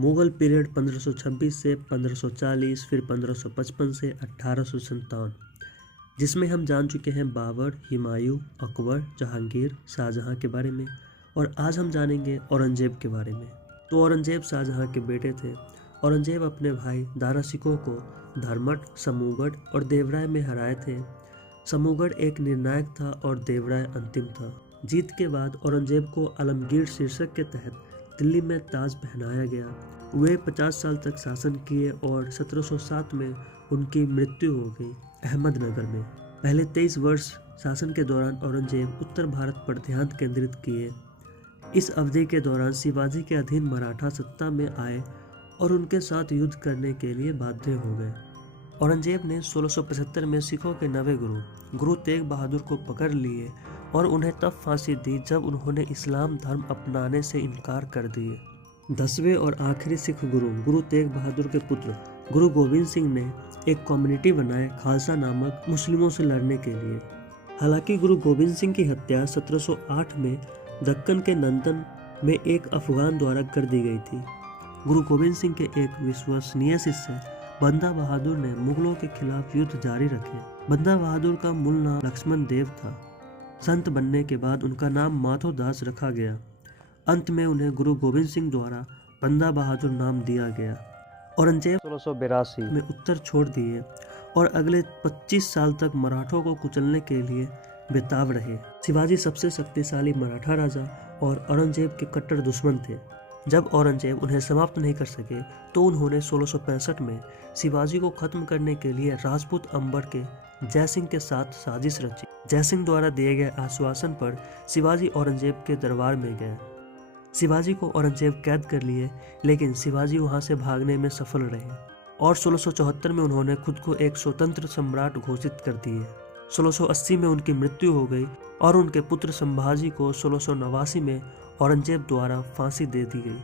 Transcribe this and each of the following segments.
Mughal period 1526 से 1540, फिर 1555 से 1857, जिसमें हम जान चुके हैं बाबर, हुमायूं, अकबर, जहांगीर, शाहजहां के बारे में। और आज हम जानेंगे औरंगजेब के बारे में। तो औरंगजेब शाहजहां के बेटे थे। औरंगजेब अपने भाई दारा शिकोह को धर्मट, समूगढ़ और देवराय में हराए थे। समूगढ़ एक निर्णायक था और देवराय अंतिम था। जीत के बाद औरंगजेब को आलमगीर शीर्षक के तहत दिल्ली में ताज पहनाया गया। वे 50 साल तक शासन किए और 1707 में उनकी मृत्यु हो गई अहमदनगर में। पहले 23 वर्ष शासन के दौरान औरंगजेब उत्तर भारत पर ध्यान केंद्रित किए। इस अवधि के दौरान शिवाजी के अधीन मराठा सत्ता में आए और उनके साथ युद्ध करने के लिए बाध्य हो गए। औरंगजेब ने 1675 में सिखों के नवे गुरु तेग बहादुर को पकड़ लिए और उन्हें तब फांसी दी जब उन्होंने इस्लाम धर्म अपनाने से इनकार कर दिए। 10वें और आखिरी सिख गुरु तेग बहादुर के पुत्र गुरु गोविंद सिंह ने एक कम्युनिटी बनाए खालसा नामक मुस्लिमों से लड़ने के लिए। हालांकि गुरु गोविंद सिंह की हत्या 1708 में दक्कन के नंदन में एक अफगान द्वारा कर दी गई थी। गुरु गोविंद सिंह के एक विश्वसनीय शिष्य बंदा बहादुर ने मुगलों के खिलाफ युद्ध जारी रखे। बंदा बहादुर का मूल नाम लक्ष्मण देव था। संत बनने के बाद उनका नाम माधो दास रखा गया। अंत में उन्हें गुरु गोविंद सिंह द्वारा बंदा बहादुर नाम दिया गया। औरंगजेब 1682 में उत्तर छोड़ दिए और अगले 25 साल तक मराठों को कुचलने के लिए बेताब रहे। शिवाजी सबसे शक्तिशाली मराठा राजा और औरंगजेब के कट्टर दुश्मन थे। जब औरंगजेब उन्हें समाप्त नहीं कर सके तो उन्होंने 1665 में शिवाजी को खत्म करने के लिए राजपूत अंबर के जयसिंह के साथ साजिश रची। जयसिंह द्वारा दिए गए आश्वासन पर शिवाजी औरंगजेब के दरबार में गए। शिवाजी को औरंगजेब कैद कर लिए, लेकिन शिवाजी वहां से भागने में सफल रहे और 1674 में उन्होंने खुद को एक स्वतंत्र सम्राट घोषित कर दिए। 1680 में उनकी मृत्यु हो गई और उनके पुत्र संभाजी को 1689 में औरंगजेब द्वारा फांसी दे दी गई।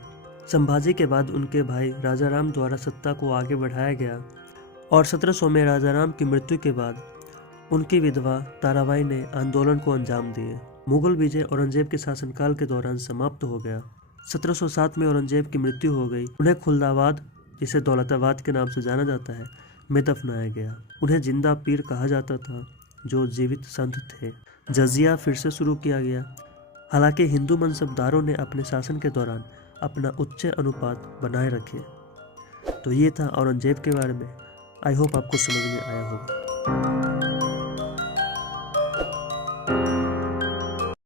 संभाजी के बाद उनके भाई राजाराम द्वारा सत्ता को आगे बढ़ाया गया और 1700 में राजाराम की मृत्यु के बाद उनकी विधवा ताराबाई ने आंदोलन को अंजाम दिए। मुगल विजय औरंगजेब के शासनकाल के दौरान समाप्त हो गया। 1707 में औरंगजेब की मृत्यु हो गई। उन्हें खुलदाबाद, जिसे दौलताबाद के नाम से जाना जाता है, में दफनाया गया। उन्हें जिंदा पीर कहा जाता था, जो जीवित संत थे। जजिया फिर से शुरू किया गया। हालांकि हिंदू मनसबदारों ने अपने शासन के दौरान अपना उच्च अनुपात बनाए रखे। तो ये था औरंगजेब के बारे में। आई होप आपको समझ में आया होगा।